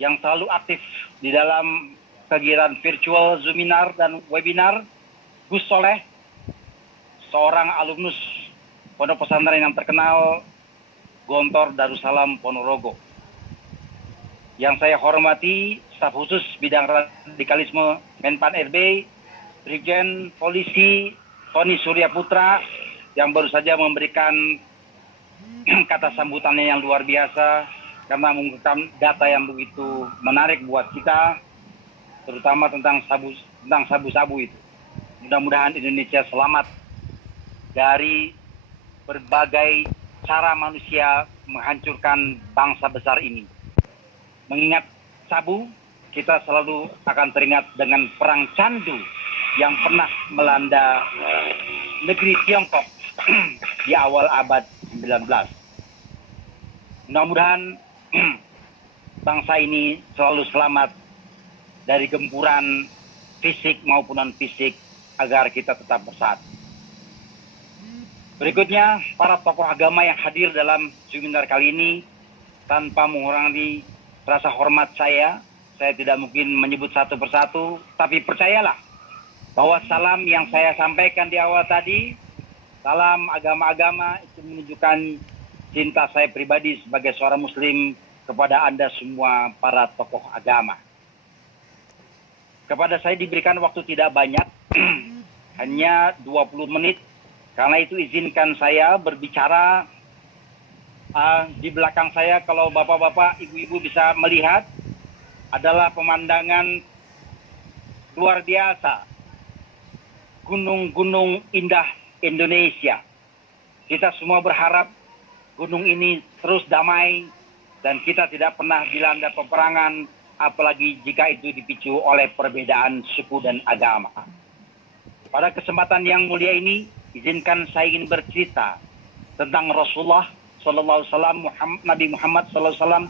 yang selalu aktif di dalam kegiatan virtual seminar dan webinar, Gus Soleh, seorang alumnus pondok pesantren yang terkenal Gontor Darussalam Ponorogo. Yang saya hormati staf khusus bidang radikalisme Menpan RB, Brigjen Polisi Tony Surya Putra yang baru saja memberikan kata sambutannya yang luar biasa karena mengungkapkan data yang begitu menarik buat kita, terutama tentang sabu-sabu itu. Mudah-mudahan Indonesia selamat dari berbagai cara manusia menghancurkan bangsa besar ini. Mengingat sabu, kita selalu akan teringat dengan perang candu yang pernah melanda negeri Tiongkok di awal abad 19. Mudah-mudahan bangsa ini selalu selamat dari gempuran fisik maupun non-fisik agar kita tetap bersatu. Berikutnya, para tokoh agama yang hadir dalam seminar kali ini, tanpa mengurangi rasa hormat saya tidak mungkin menyebut satu persatu, tapi percayalah bahwa salam yang saya sampaikan di awal tadi, salam agama-agama itu menunjukkan cinta saya pribadi sebagai seorang muslim kepada Anda semua para tokoh agama. Kepada saya diberikan waktu tidak banyak, hanya 20 menit. Karena itu izinkan saya berbicara di belakang saya, kalau bapak-bapak, ibu-ibu bisa melihat, adalah pemandangan luar biasa. Gunung-gunung indah Indonesia. Kita semua berharap gunung ini terus damai dan kita tidak pernah dilanda peperangan, apalagi jika itu dipicu oleh perbedaan suku dan agama. Pada kesempatan yang mulia ini, izinkan saya ingin bercerita tentang Rasulullah Sallallahu Alaihi Wasallam, Nabi Muhammad Sallallahu Alaihi Wasallam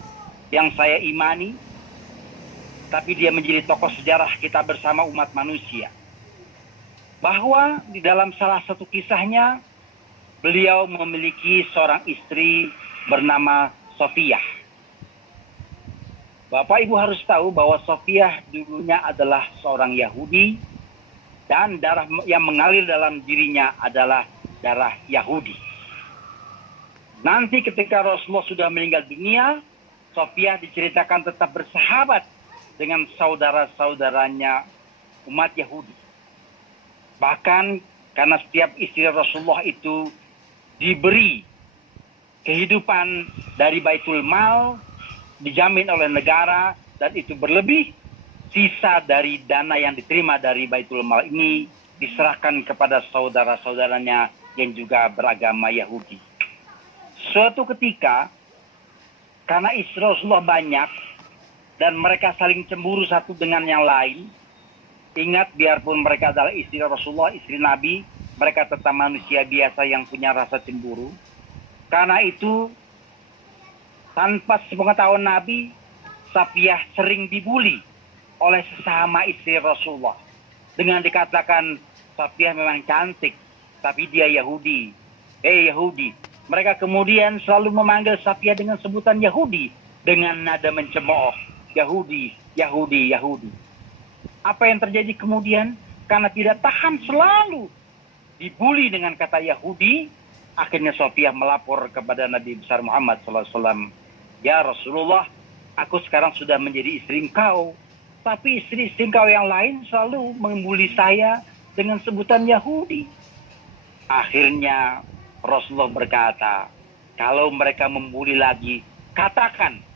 yang saya imani, tapi dia menjadi tokoh sejarah kita bersama umat manusia. Bahwa di dalam salah satu kisahnya, beliau memiliki seorang istri bernama Sofiyah. Bapak Ibu harus tahu bahwa Sofiyah dulunya adalah seorang Yahudi dan darah yang mengalir dalam dirinya adalah darah Yahudi. Nanti ketika Rasulullah sudah meninggal dunia, Sofiyah diceritakan tetap bersahabat dengan saudara-saudaranya umat Yahudi. Bahkan karena setiap istri Rasulullah itu diberi kehidupan dari Baitul Mal, dijamin oleh negara, dan itu berlebih, sisa dari dana yang diterima dari Baitul Mal ini diserahkan kepada saudara-saudaranya yang juga beragama Yahudi. Suatu ketika, karena istri Rasulullah banyak, dan mereka saling cemburu satu dengan yang lain, ingat biarpun mereka adalah istri Rasulullah, istri Nabi, mereka tetap manusia biasa yang punya rasa cemburu. Karena itu, tanpa sepengetahuan Nabi, Safiyah sering dibuli oleh sesama istri Rasulullah. Dengan dikatakan, Safiyah memang cantik, tapi dia Yahudi. Yahudi. Mereka kemudian selalu memanggil Safiyah dengan sebutan Yahudi, dengan nada mencemooh. Yahudi, Yahudi, Yahudi. Apa yang terjadi kemudian? Karena tidak tahan selalu dibuli dengan kata Yahudi, akhirnya Sofiyah melapor kepada Nabi besar Muhammad SAW. Ya Rasulullah, aku sekarang sudah menjadi istri engkau, tapi istri-istri engkau yang lain selalu membuli saya dengan sebutan Yahudi. Akhirnya Rasulullah berkata, kalau mereka membuli lagi, katakan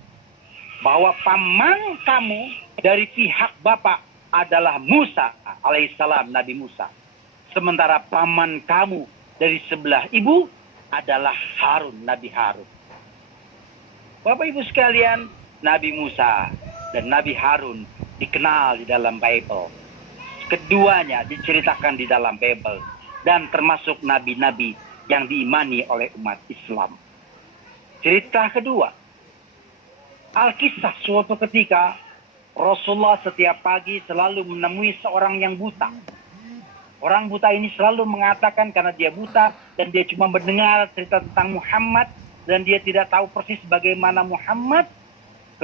bahwa paman kamu dari pihak bapak adalah Musa alaihissalam, Nabi Musa. Sementara paman kamu dari sebelah ibu adalah Harun, Nabi Harun. Bapak Ibu sekalian, Nabi Musa dan Nabi Harun dikenal di dalam Bible. Keduanya diceritakan di dalam Bible dan termasuk nabi-nabi yang diimani oleh umat Islam. Cerita kedua, Alkisah suatu ketika Rasulullah setiap pagi selalu menemui seorang yang buta. Orang buta ini selalu mengatakan karena dia buta dan dia cuma mendengar cerita tentang Muhammad dan dia tidak tahu persis bagaimana Muhammad.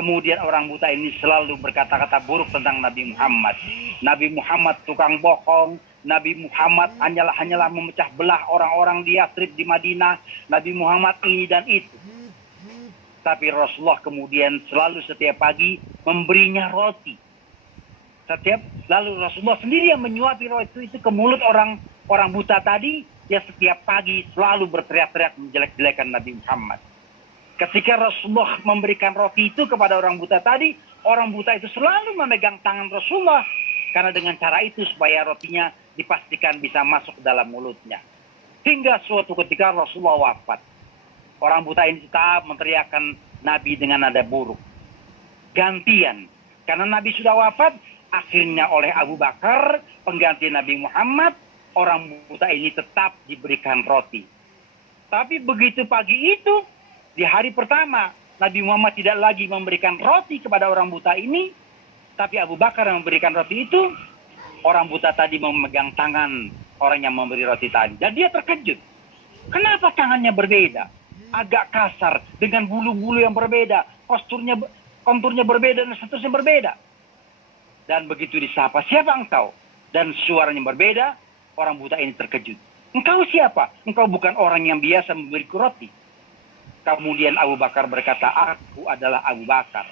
Kemudian orang buta ini selalu berkata-kata buruk tentang Nabi Muhammad. Nabi Muhammad tukang bohong. Nabi Muhammad hanyalah memecah belah orang-orang di Yathrib di Madinah. Nabi Muhammad ini dan itu. Tapi Rasulullah kemudian selalu setiap pagi memberinya roti. Lalu Rasulullah sendiri yang menyuapi roti itu ke mulut orang buta tadi. Dia setiap pagi selalu berteriak-teriak menjelek-jelekan Nabi Muhammad. Ketika Rasulullah memberikan roti itu kepada orang buta tadi, orang buta itu selalu memegang tangan Rasulullah. Karena dengan cara itu supaya rotinya dipastikan bisa masuk ke dalam mulutnya. Hingga suatu ketika Rasulullah wafat. Orang buta ini tetap meneriakkan Nabi dengan nada buruk. Gantian. Karena Nabi sudah wafat, akhirnya oleh Abu Bakar, pengganti Nabi Muhammad, orang buta ini tetap diberikan roti. Tapi begitu pagi itu, di hari pertama, Nabi Muhammad tidak lagi memberikan roti kepada orang buta ini, tapi Abu Bakar yang memberikan roti itu, orang buta tadi memegang tangan orang yang memberi roti tadi. Dan dia terkejut. Kenapa tangannya berbeda? Agak kasar, dengan bulu-bulu yang berbeda, konturnya berbeda, dan seterusnya berbeda. Dan begitu disapa, siapa engkau? Dan suaranya berbeda, orang buta ini terkejut. Engkau siapa? Engkau bukan orang yang biasa memberiku roti. Kemudian Abu Bakar berkata, aku adalah Abu Bakar.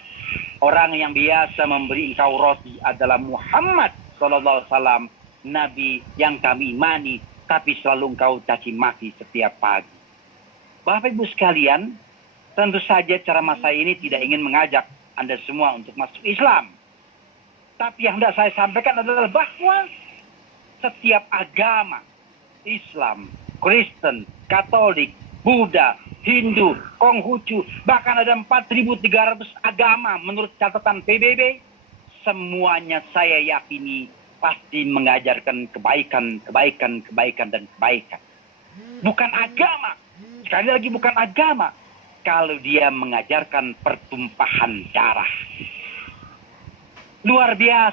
Orang yang biasa memberi engkau roti adalah Muhammad SAW, Nabi yang kami imani, tapi selalu engkau caci maki setiap pagi. Bapak Ibu sekalian, tentu saja cara masa ini tidak ingin mengajak Anda semua untuk masuk Islam. Tapi yang hendak saya sampaikan adalah bahwa setiap agama, Islam, Kristen, Katolik, Buddha, Hindu, Konghucu, bahkan ada 4.300 agama menurut catatan PBB, semuanya saya yakini pasti mengajarkan kebaikan, dan kebaikan. Bukan agama. Sekali lagi bukan agama. Kalau dia mengajarkan pertumpahan darah. Luar biasa.